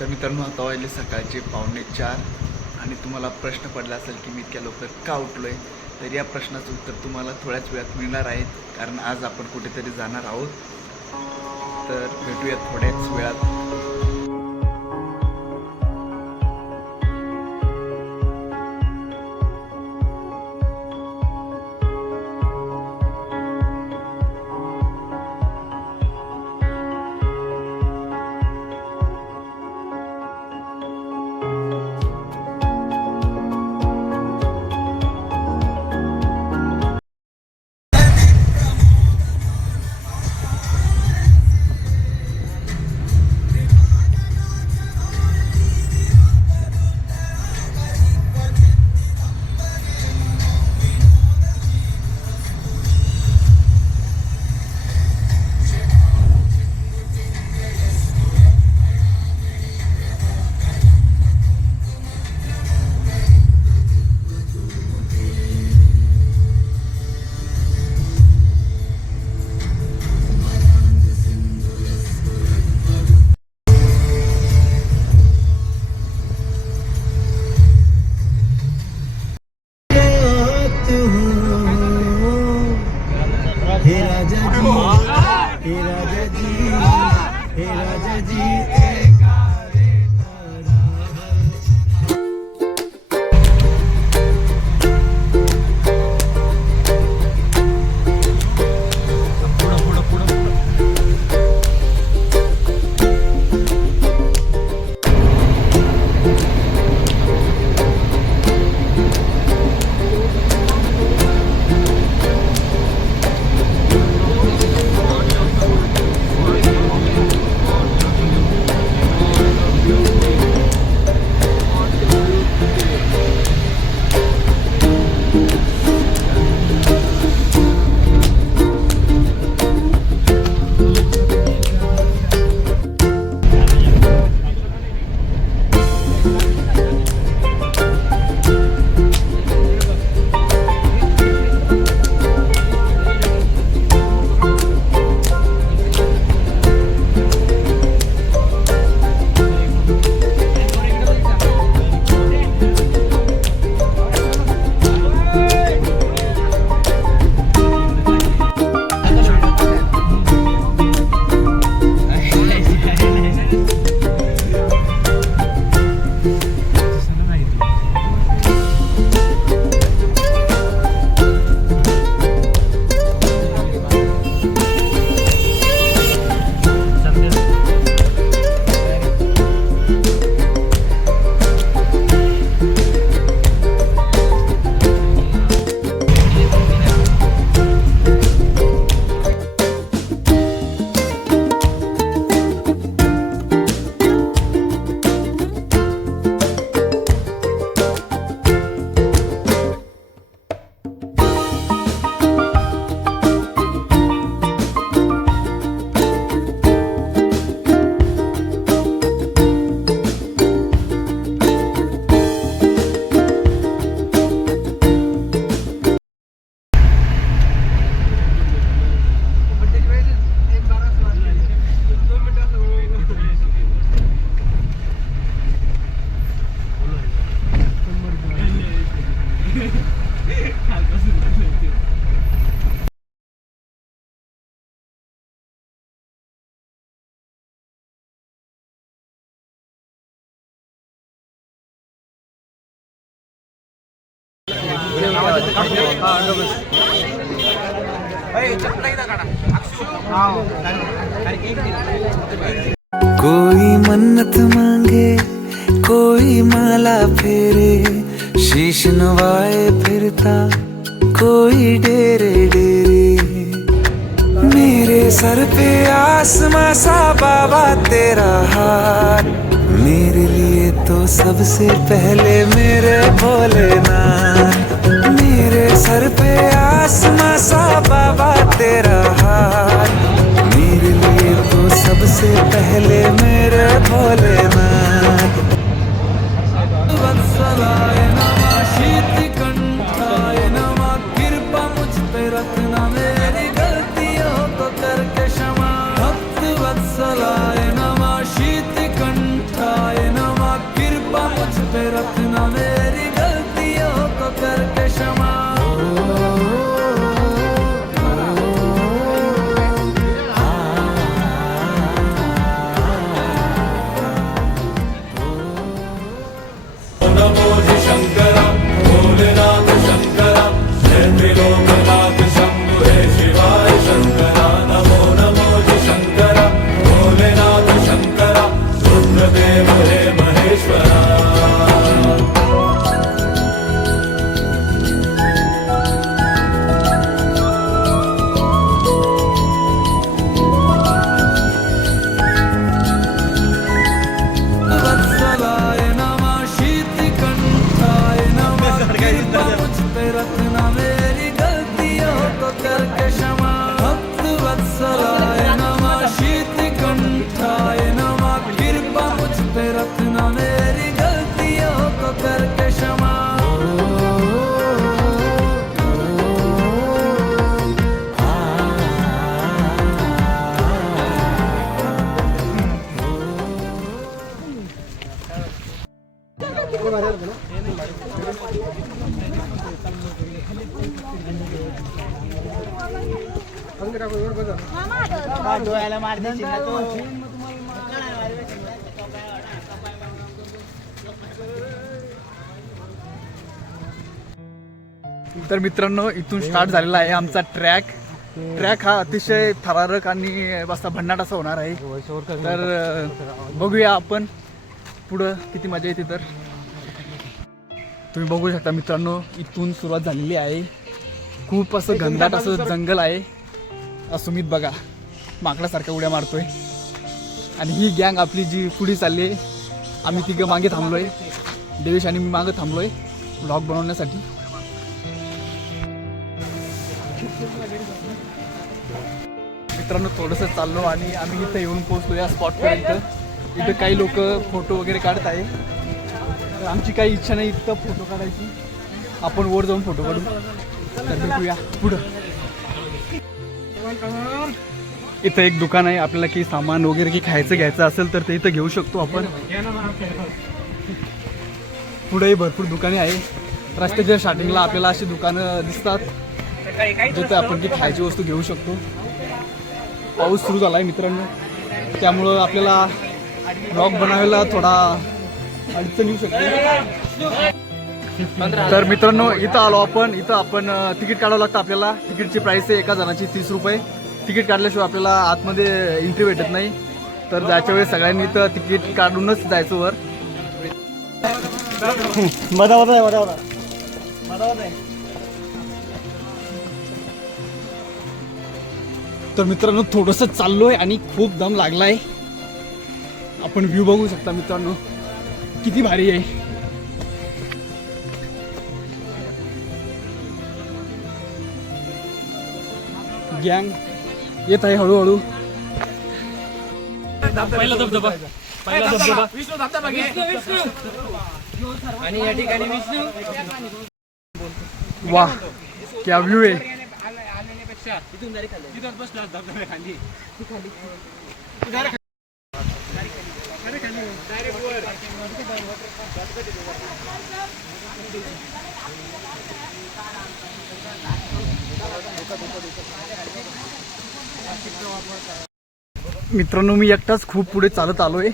तर मित्रांनो, आता वाजले सकाळचे 3:45 आणि तुम्हाला प्रश्न पडला असेल की मी इतक्या लवकर का उठलो आहे. तर या प्रश्नाचं उत्तर तुम्हाला थोड्याच वेळात मिळणार आहे, कारण आज आपण कुठेतरी जाणार आहोत. तर भेटूयात थोड्याच वेळात. कोई मन्नत मांगे कोई माला फेरे, शीश नवाए फिरता कोई डेरे डेरे। मेरे सर पे आसमां सा बाबा तेरा हाथ, मेरे लिए तो सबसे पहले मेरे भोलेनाथ। मेरे सर पे आसमां सा बाबा तेरा हाथ, मेरे लिए तो सबसे पहले मेरे भोलेनाथ। वत्सलाय नमः, शीतकंठाय नमः, कृपा मुझ पे रखना, मेरी गलतियों को करके क्षमा। भक्त वत्सलाय नमः, शीतकंठाय तर मित्रांनो इथून स्टार्ट झालेला आहे आमचा ट्रॅक हा अतिशय थरारक आणि असा भन्नाट असा होणार आहे. तर बघूया आपण पुढं किती मजा येते. तर तुम्ही बघू शकता मित्रांनो इथून सुरुवात झालेली आहे. खूप असं घनदाट असं जंगल आहे. सुमित बघा माकडासारख्या उड्या मारतोय आणि ही गँग आपली जी पुढे चालली आहे. आम्ही तिघं मागे थांबलोय, देवेश आणि मी मागे थांबलोय व्लॉग बनवण्यासाठी. मित्रांनो थोडंसं चाललो आणि आम्ही इथं येऊन पोहोचलो या स्पॉटपर्यंत. इथं काही लोक फोटो वगैरे काढत आहे. तर आमची काही इच्छा नाही इथं फोटो काढायची, आपण वर जाऊन फोटो काढू. तर भेटूया पुढं. इथं एक दुकान आहे, आपल्याला काही सामान वगैरे काही खायचं घ्यायचं असेल तर ते इथं घेऊ शकतो आपण. पुढेही भरपूर दुकाने आहे. रस्त्याच्या स्टार्टिंगला आपल्याला अशी दुकानं दिसतात जिथे आपण ती खायची वस्तू घेऊ शकतो. पाऊस सुरू झाला आहे मित्रांनो, त्यामुळं आपल्याला ब्लॉग बनवायला थोडा अडचण येऊ शकते. तर मित्रांनो इथं आलो आपण. इथं आपण तिकीट काढावं लागतं आपल्याला. तिकीटची प्राईस आहे एका जणाची 30 रुपये. तिकीट काढल्याशिवाय आपल्याला आतमध्ये एंट्री भेटत नाही. तर जायच्या वेळेस सगळ्यांनी इथं तिकीट काढूनच जायचं वर. तर मित्रांनो थोडंसं चाललोय आणि खूप दम लागलाय. आपण व्ह्यू बघू शकता मित्रांनो किती भारी आहे. गँग येत आहे हळूहळू. पहिला धबधबा विष्णू धबधबा आणि या ठिकाणी विष्णू. वाह क्या व्ह्यू आहे. इथून बसला धबधबा खाली. मित्रांनो मी एकटाच खूप पुढे चालत आलोय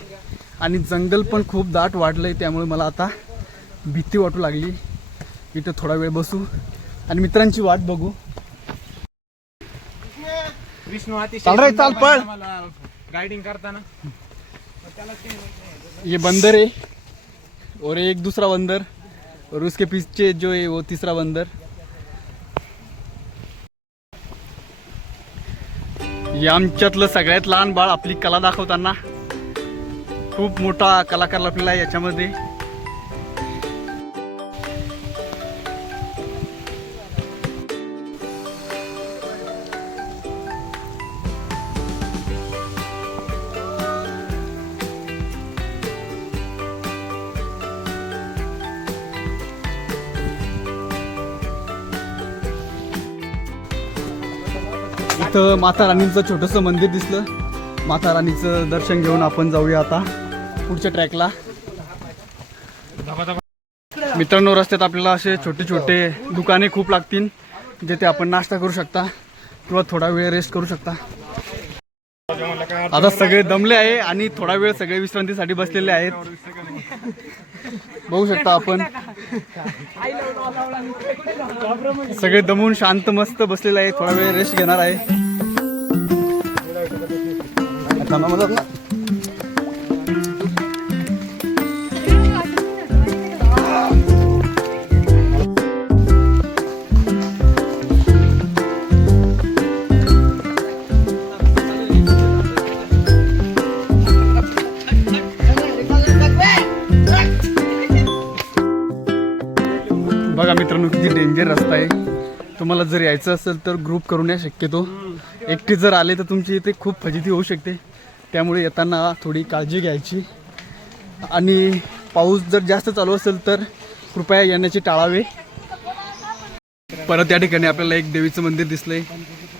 आणि जंगल पण खूप दाट वाढलंय. त्यामुळे मला आता भीती वाटू लागली. इथं थोडा वेळ बसू आणि मित्रांची वाट बघू. विष्णू चाल रे चाल पळ. गाइडिंग करताना ये बंदर है और एक दूसरा बंदर और उसके पीछे जो है वो तीसरा बंदर. हे आमच्यातलं सगळ्यात लहान बाळ आपली कला दाखवताना. खूप मोठा कलाकार लपलेला आहे याच्यामध्ये. इथं माता राणीचं छोटंसं मंदिर दिसलं. माता राणीचं दर्शन घेऊन आपण जाऊया आता पुढच्या ट्रॅकला. मित्रांनो रस्त्यात आपल्याला असे छोटे छोटे दुकाने खूप लागतील जिथे आपण नाश्ता करू शकता किंवा थोडा वेळ रेस्ट करू शकता. आता सगळे दमले आहे आणि थोडा वेळ सगळे विश्रांतीसाठी बसलेले आहेत. बघू शकता आपण सगळे दमून शांत मस्त बसलेले आहे. थोडा वेळ रेस्ट घेणार आहे. बघा मित्रांनो किती डेंजर रस्ता आहे. तुम्हाला जर यायचं असेल तर ग्रुप करून या शक्यतो. एकटे जर आले तर तुमची इथे खूप फजिती होऊ शकते. त्यामुळे येताना थोडी काळजी घ्यायची आणि पाऊस जर जास्त चालू असेल तर कृपया येण्याचे टाळावे. परत या ठिकाणी आपल्याला एक देवीचं मंदिर दिसलंय.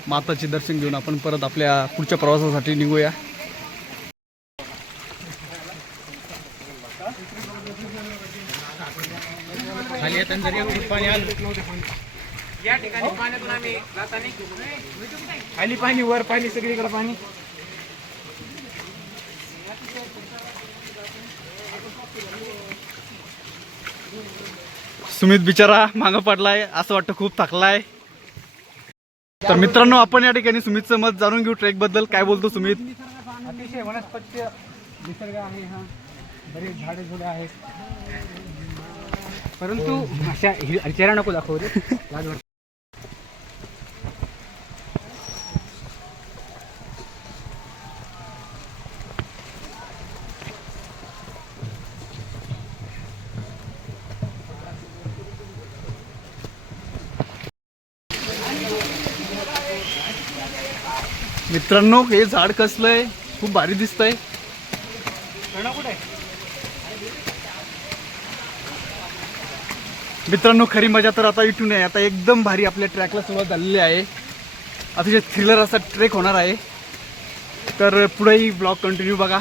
माताचे दर्शन घेऊन आपण परत आपल्या पुढच्या प्रवासासाठी निघूया. खाली येताना जरी पाणी आलं या ठिकाणी पाण्यातून आम्ही जाताना खाली पाणी वर पाणी सगळीकडे पाणी. सुमित बिचारा मागं पडलाय, असं वाटतं खूप थकलाय. तर मित्रांनो, आपण या ठिकाणी सुमितचं मत जाणून घेऊ ट्रेक बद्दल. काय बोलतो सुमित? अतिशय वनस्पती निसर्ग आहे हा. बरेच झाडे झुडे आहेत, परंतु अशा चेहरा नको दाखवू रे, लाज वाटते. मित्रांनो, हे झाड कसलंय, खूप भारी दिसतंय. मित्रांनो, खरी मजा तर आता इथून आहे. आता एकदम भारी आपल्या ट्रॅकला सुरुवात झालेली आहे. अतिशय थ्रिलर असा ट्रेक होणार आहे. तर पुढेही ब्लॉग कंटिन्यू बघा.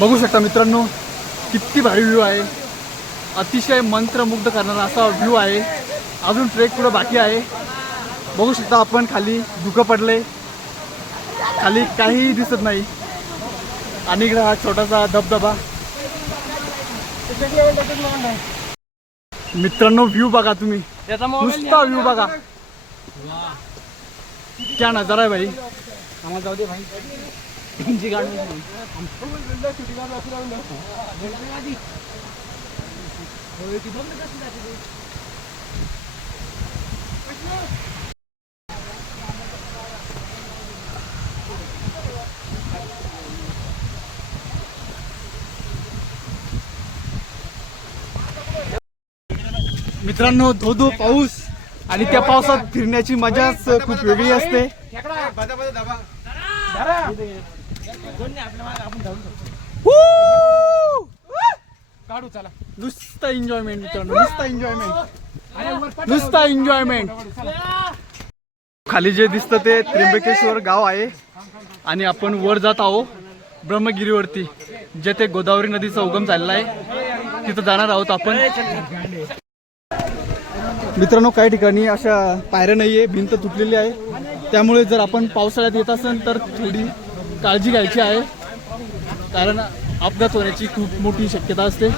बघू शकता मित्रांनो, किती भारी व्ह्यू आहे. अतिशय मंत्रमुग्ध करणारा असा व्ह्यू आहे. अजून ट्रेक पुढे बाकी आहे. बघू शकता आपण, खाली धुकं पडले, खाली काहीही दिसत नाही. आणि इकडे हा छोटासा धबधबा. मित्रांनो, व्ह्यू बघा तुम्ही, नुसता व्ह्यू बघा. क्या नजारा आहे भाई. आम्हाला जाऊ दे भाई. तुमची गाडी मित्रांनो, धो पाऊस, आणि त्या पावसात फिरण्याची मजाच खूप वेगळी असते. काढू चला. नुसता एन्जॉयमेंट मित्रांनो, नुसता एन्जॉयमेंट, नुसता एन्जॉयमेंट. खाली जे दिसतं ते त्र्यंबकेश्वर गाव आहे. आणि आपण वर जात आहोत ब्रह्मगिरीवरती, जेथे गोदावरी नदीचा उगम झालेला आहे. तिथं जाणार आहोत आपण. मित्रांनो, काही ठिकाणी अशा पायऱ्या नाहीये, भिंत तुटलेली आहे. त्यामुळे जर आपण पावसाळ्यात येत असेल तर थोडी काळजी घ्यायची आहे, कारण अपघात होण्याची खूप मोठी शक्यता असते.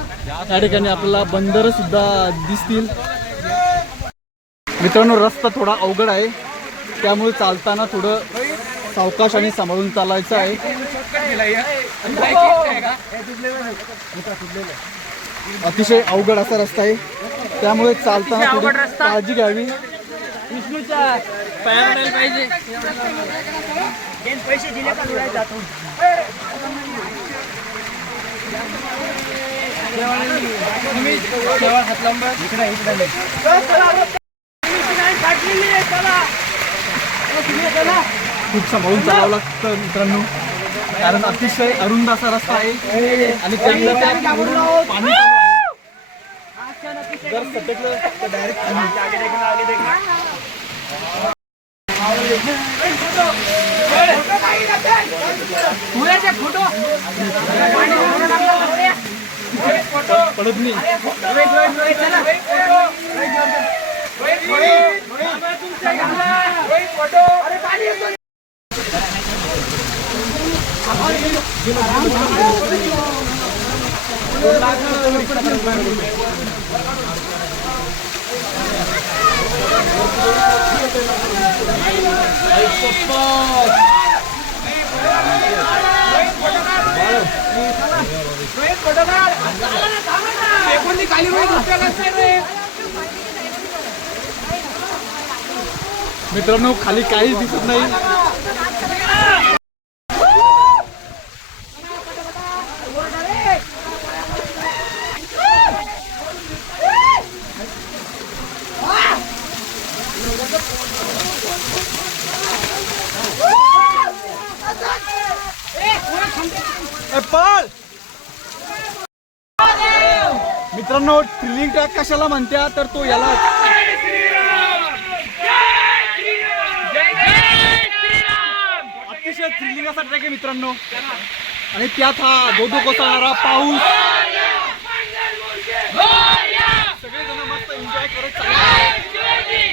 त्या ठिकाणी आपल्याला बंदरं सुद्धा दिसतील. मित्रांनो, रस्ता थोडा अवघड आहे, त्यामुळे चालताना थोडं सावकाश आणि सांभाळून चालायचं आहे. अतिशय अवघड असा रस्ता आहे, त्यामुळे चालताना थोडी काळजी घ्यावी. विष्णूच्या पायाला पाहिजे. पैसे दिले का जातो. खूप सांभाळून चालावं लागतं मित्रांनो, कारण अतिशय अरुंद असा रस्ता आहे. आणि त्यातलं त्यात वरून पाणी चालू आहे. जर सटकलं तर डायरेक्ट पडत नाही. मित्रांनो, खाली काहीच दिसत नाही. मित्रांनो, थ्रिलिंग ट्रॅक कशाला म्हणत्या तर तो याला अतिशय थ्रिलिंग असा ट्रॅक आहे मित्रांनो. आणि त्यात हा धोधो कोसळणारा पाऊस. सगळेजण मस्त एन्जॉय करत चालले.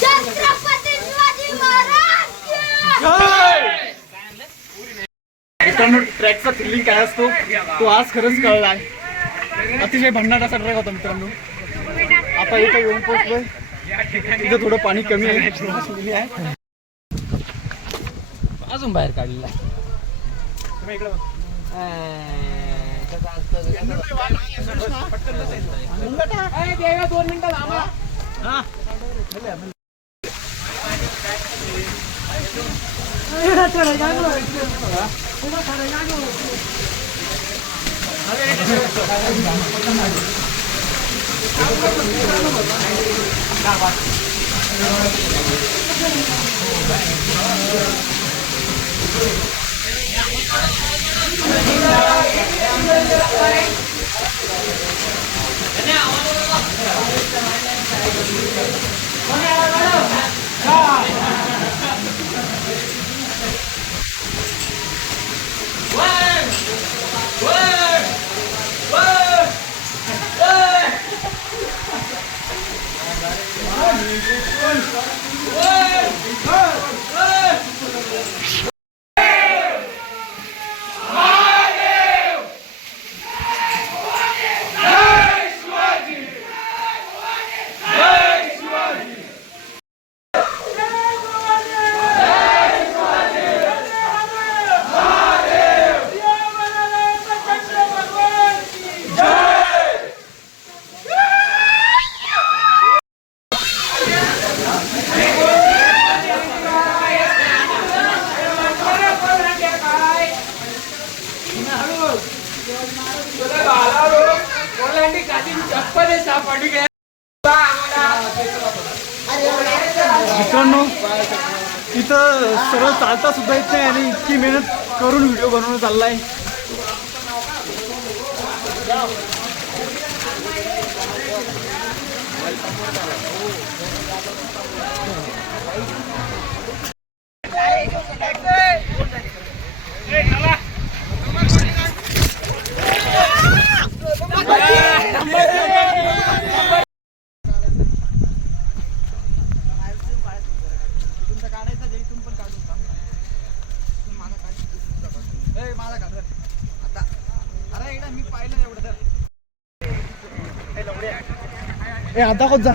छत्रपती शिवाजी महाराज मित्रांनो, ट्रॅकचा फिलिंग काय असतो तो आज खरंच कळला आहे. अतिशय भन्नाट असा ट्रॅक होता मित्रांनो. आता इथं येऊन पोहोचलोय. इथं थोडं पाणी कमी आहे. अजून बाहेर काढलेला मित्रांनो, इथं सरळ चालता सुद्धा येत नाही आणि इतकी मेहनत करून व्हिडिओ बनवणं चाललाय. ए आता कोण जा.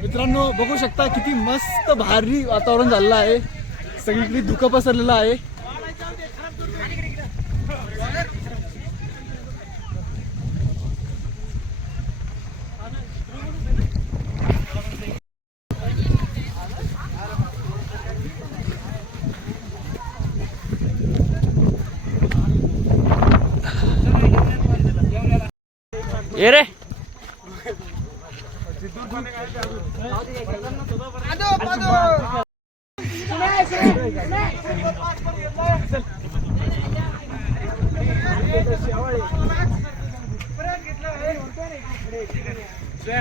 मित्रांनो, बघू शकता किती मस्त भारी वातावरण झालेलं आहे. सगळीकडे धुकं पसरलेलं आहे. ये रे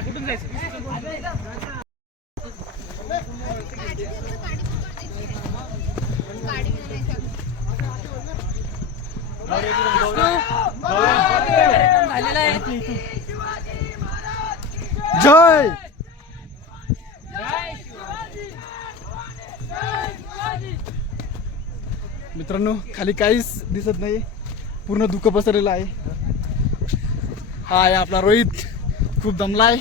कुठून जायचं. जय. मित्रांनो, खाली काहीच दिसत नाही. पूर्ण धुकं पसरलेलं आहे. हा आहे आपला रोहित. खूप दमलाय.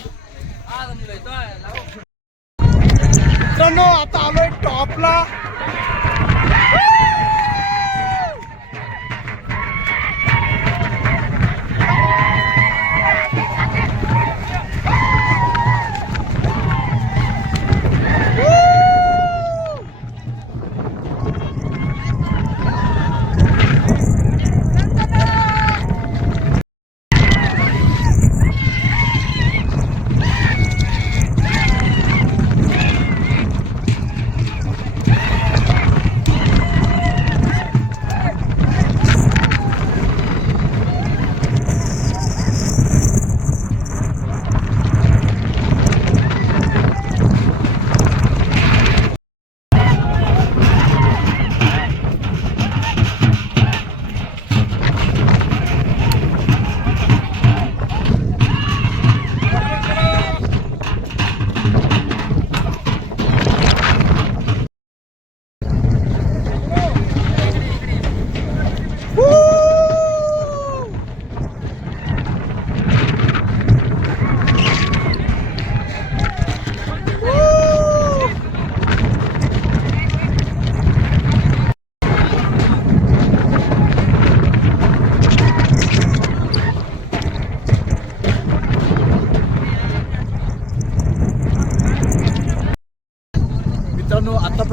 मित्रांनो, आता आलोय टॉपला.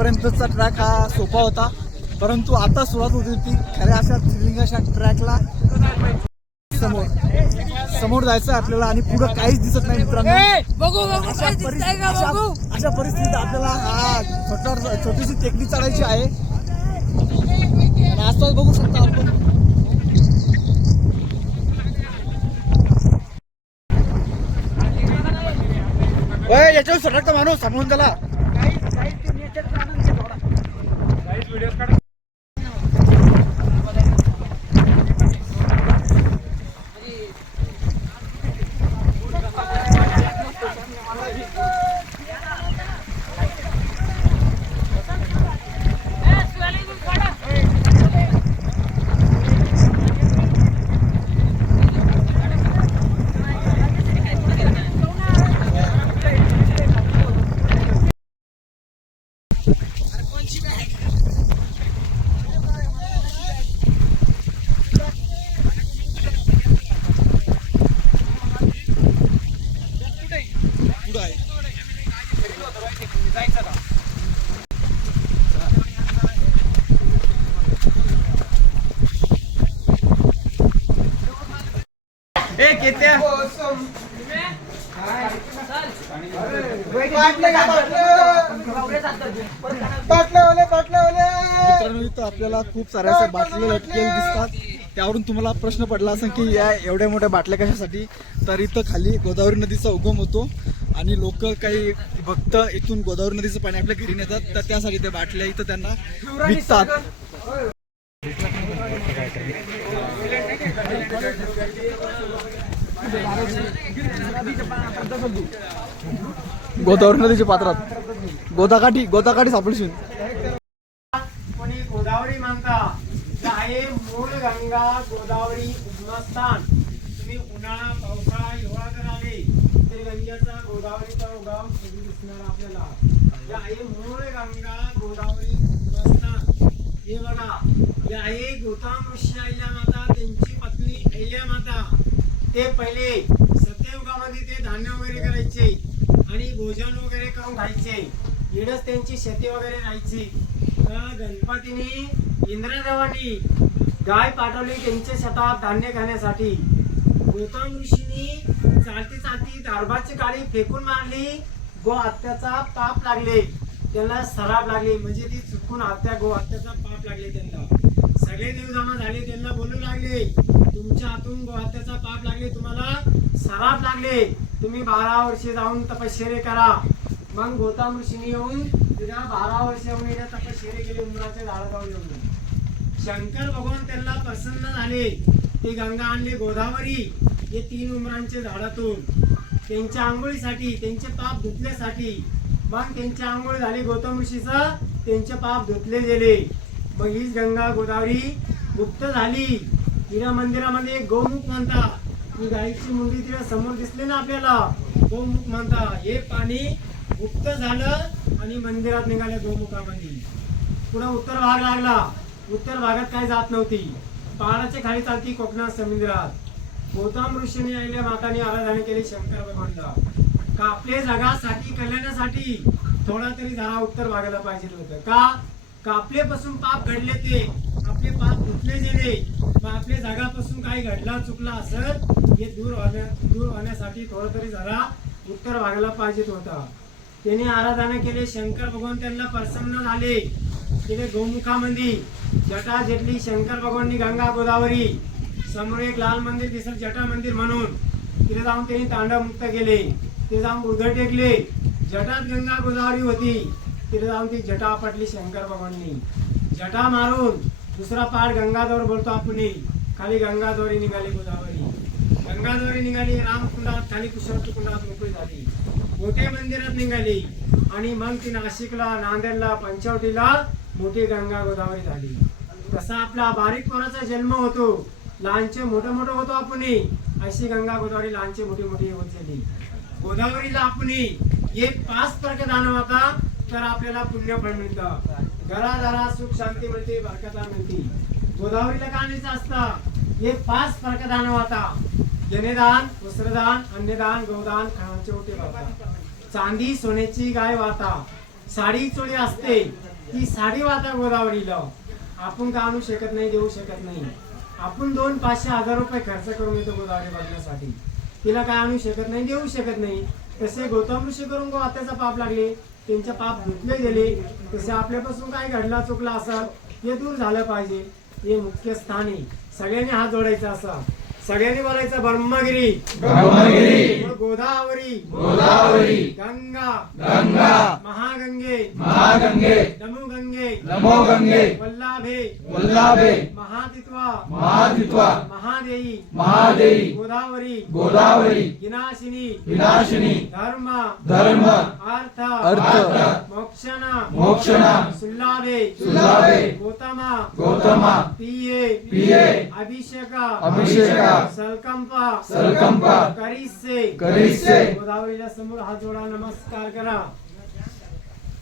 इथपर्यंतचा ट्रॅक हा सोपा होता, परंतु आता सुरुवात होती ती खऱ्या अशा थ्रिलिंग अशा ट्रॅकला. समोर जायचं आपल्याला आणि पुढं काहीच दिसत नाही मित्रांनो. अशा परिस्थितीत आपल्याला छोटीशी टेकडी चढायची आहे. आणि आसपास बघू शकता आपण. याच्यावर सटकता माणूस सांगून त्याला. एक येत्या मित्रांनो इथं आपल्याला खूप साऱ्या अशा बाटल्या लटकेल्या दिसतात. त्यावरून तुम्हाला प्रश्न पडला असेल की या एवढ्या मोठ्या बाटल्या कशासाठी. तर इथं खाली गोदावरी नदीचा उगम होतो आणि लोक काही भक्त इथून गोदावरी नदीचं पाणी आपल्या घरी नेतात, तर त्यासाठी त्या बाटल्या इथं त्यांना विकतात. गोदावरी नदीच्या पात्रात गोदाकाठी सापडशील. कोणी गोदावरी मानता आहे. मूळ गंगा गोदावरी उगमस्थान. तुम्ही उन्हाळा पावसाळा हिवाळा जर आले तरी गंगेचा गोदावरीचा उगम कधी दिसणार आपल्याला. हे आहे मूळ गंगा गोदावरी उगमस्थान. हे बघा, हे आहे गौतम ऋषी अहिल्या माता, त्यांची पत्नी अहिल्या माता. ते पहिले सत्ययुगामध्ये ते धान्य वगैरे करायचे आणि भोजन वगैरे करून खायचे. इकडंच त्यांची शेती वगैरे राहायची. गणपतीने इंद्रदेवानी गाय पाठवली त्यांच्या शेतात धान्य खाण्यासाठी. गौतम ऋषींनी चालती दारबाची गाडी फेकून मारली. गो हत्याचा पाप लागले त्यांना. सराप लागले म्हणजे ती चुकून गो हत्याचा पाप लागले त्यांना. सगळे देव जमा झाले, त्यांना बोलू लागले तुमच्या हातून गो हत्याचा पाप लागले, तुम्हाला सराप लागले, तुम्ही 12 वर्षे जाऊन तपश्चर्या करा. मग गौतम ऋषीने येऊन तिला 12 वर्ष येऊन तपश्चर्या केली उंबराच्या झाडाजवळ येऊन. शंकर भगवान त्यांना प्रसन्न झाले. ते गंगा आणले गोदावरी हे 3 उंबरांचे झाडातून त्यांच्या आंघोळीसाठी, त्यांचे पाप धुतल्यासाठी. मग त्यांची आंघोळ झाली गौतम ऋषीचं, त्यांचे पाप धुतले गेले. मग हीच गंगा गोदावरी गुप्त झाली. तिला मंदिरामध्ये गौमुख म्हणतात. ही गायीची मुंडी तिला समोर दिसले ना आपल्याला, गौमुख म्हणतात. हे पाणी गुप्त झालं आणि मंदिरात निघाले गौमुखामध्ये. पुढे उत्तर भाग लागला. उत्तर भागात काही जात नव्हती. पहाडाच्या खाली चालती कोकणात समुद्रात. गौतम ऋषीने आलेल्या माताने आराधना केली शंकर भगवानला. का आपल्या जगासाठी कल्याणासाठी थोडा तरी जरा उत्तर भागायला पाहिजे होतं. का आपल्यापासून पाप घडले, ते आपले पाप धुतले गेले. मग आपल्या जगापासून काही घडला चुकला असं हे दूर होण्यासाठी थोडं तरी जरा उत्तर भागायला पाहिजे होता. त्याने आराधना केली. शंकर भगवान त्यांना प्रसन्न झाले. तिने गौमुखामध्ये जटा घेतली. शंकर भगवाननी गंगा गोदावरी समोर एक लाल मंदिर दिसत जटा मंदिर म्हणून, तिथे जाऊन त्यांनी तांडव मुक्त केले. ते जाऊन बुध टेकले. जटात गंगा गोदावरी होती, तिथे जाऊन ती जटा आपटली शंकर भगवाननी. जटा मारून दुसरा पाठ गंगाधर बोलतो आपण. खाली गंगाधरी निघाली गोदावरी. गंगाधरी निघाली रामकुंडात, खाली कुशवती कुंडात मोकळी झाली. मोठ्या मंदिरात निघाली आणि मग ती नाशिकला, नांदेडला, पंचवटीला मोठी गंगा गोदावरी झाली. तसा आपला बारीक पोराचा जन्म होतो, लहानचे मोठे मोठे होतो आपण, अशी गंगा गोदावरी लहानचे मोठी मोठी होत झाली. गोदावरीला आपण एक 5 फरक दानवता तर आपल्याला पुण्यफळ मिळतं. घरादारा सुख शांती मिळते, बरकता मिळते. गोदावरीला का न्यायचं असतं? हे 5 फरक दानवता. जनेदान, वस्त्रदान, अन्नदान, गौदान, खाण्याचे ओटे वाहता. चांदी सोन्याची गाय वाहता. साडी चोळी असते, ती साडी वाटा गोदावरीला आपण का आणू शकत नाही, देऊ शकत नाही. आपण 200-500 रुपये खर्च करून येतो गोदावरी बघण्यासाठी. तिला काय आणू शकत नाही, देऊ शकत नाही. तसे गौतम ऋषी करून गो आत्याचा पाप लागले, त्यांचे पाप धुतले गेले. तसे आपल्यापासून काय घडला चुकला असं हे दूर झालं पाहिजे. हे मुख्य स्थान आहे. सगळ्यांनी हात जोडायचा असा, सगळ्यांनी बोलायचं ब्रह्मगिरी ब्रह्मगिरी, गोदावरी गोदावरी, गंगा गंगा, महागंगे महागंगे, नमोगंगे नमोगंगे, वल्लाभे वल्लाभे, महातित्वा महातित्वा, महादेई महादेई, गोदावरी गोदावरी, विनाशिनी विनाशिनी, धर्म धर्म, अर्थ अर्थ, मोक्षणा मोक्षणा, सुल्लाभे सुल्लाभे, गौतमा गौतमा, पिये पिये, अभिषेका अभिषेका, सलकंपा सलकंपा, करिसे करिसे. गोदावरीला समोर हात जोडा, नमस्कार करा.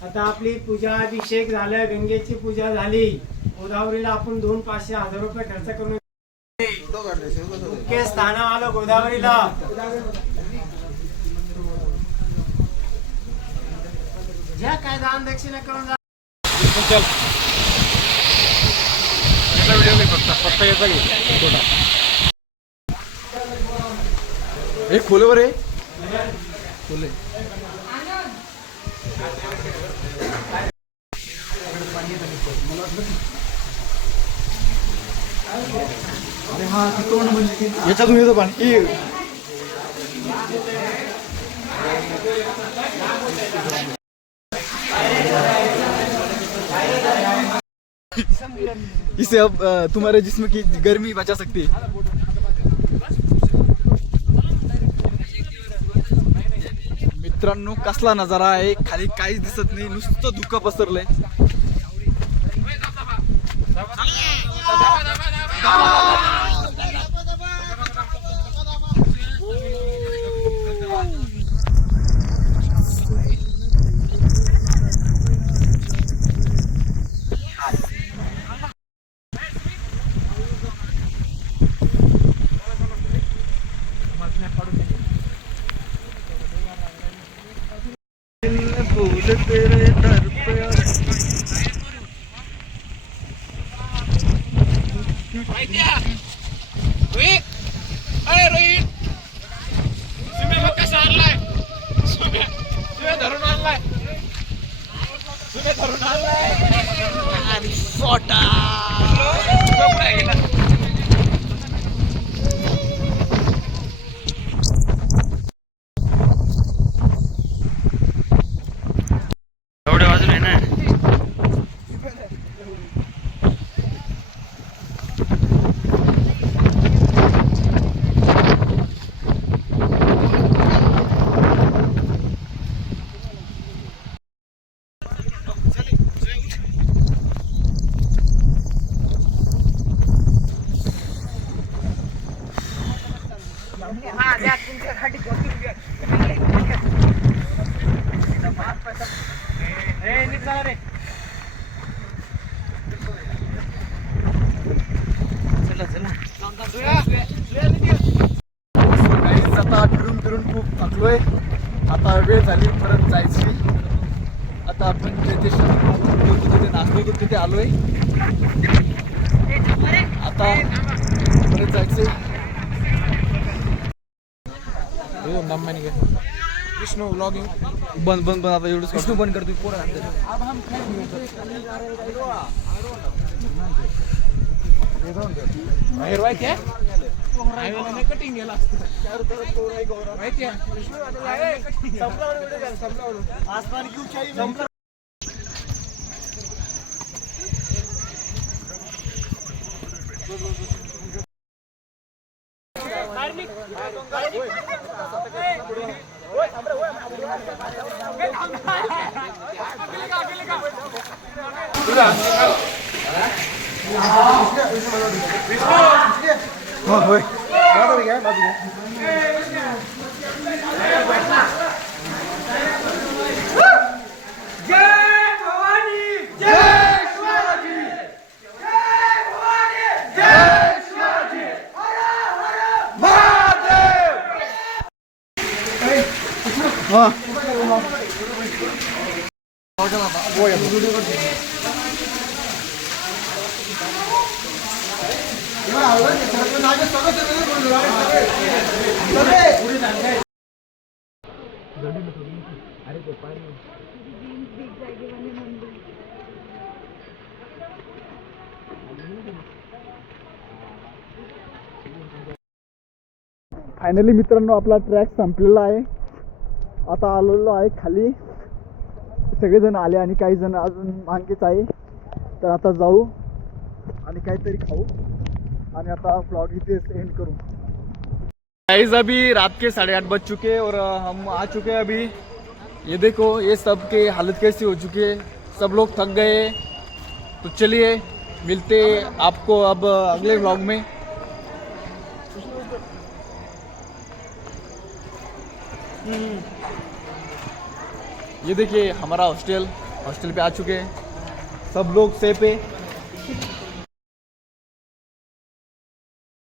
आता आपली पूजा अभिषेक झालं, गंगेची पूजा झाली. गोदावरीला आपण 200-500 रुपये खर्च करून मुख्य स्थान आलं गोदावरीला. ज्या काय दान दक्षिणा करून जा. हे खोलेवर आहे खोले. अरे हा तिकडून म्हणजे याच्यातून येतं पाणी. इससे अब तुम्हारे जिस्म की गर्मी बचा सकती है. मित्रांनो कसला नजारा आहे, खाली काहीच दिसत नाही, नुसतं धुकं पसरलंय. फूल तेरे दर पे आता फिरून फिरून खूप थकलोय. आता वेळ झाली परत जायची. आता आपण जिथे तिथे नाचलो होतो तिथे आलोय. आता परत जायचंय. विष्णू व्लॉगिंग बंद बंद बंद आता एवढंच. विष्णू बंद करतो पोरं कटिंग गेला होय. फायनली मित्रांनो आपला ट्रॅक संपलेला आहे. आता आलेलो आहे खाली. सगळेजण आले आणि काही जण अजून मागेच आहे. तर आता जाऊ आणि काहीतरी खाऊ आणि आता ब्लॉग इथेच एंड करू. गाइस अभी रात के 8:30 बज चुके हैं और हम आ चुके हैं अभी. ये देखो ये सब के हालत कैसी हो चुकी है. सब लोग थक गए. तो चलिए मिलते आपको अब अगले व्लॉग में. ये देखिए हमारा हॉस्टल पे आ चुके हैं. सब लोग सेफ है.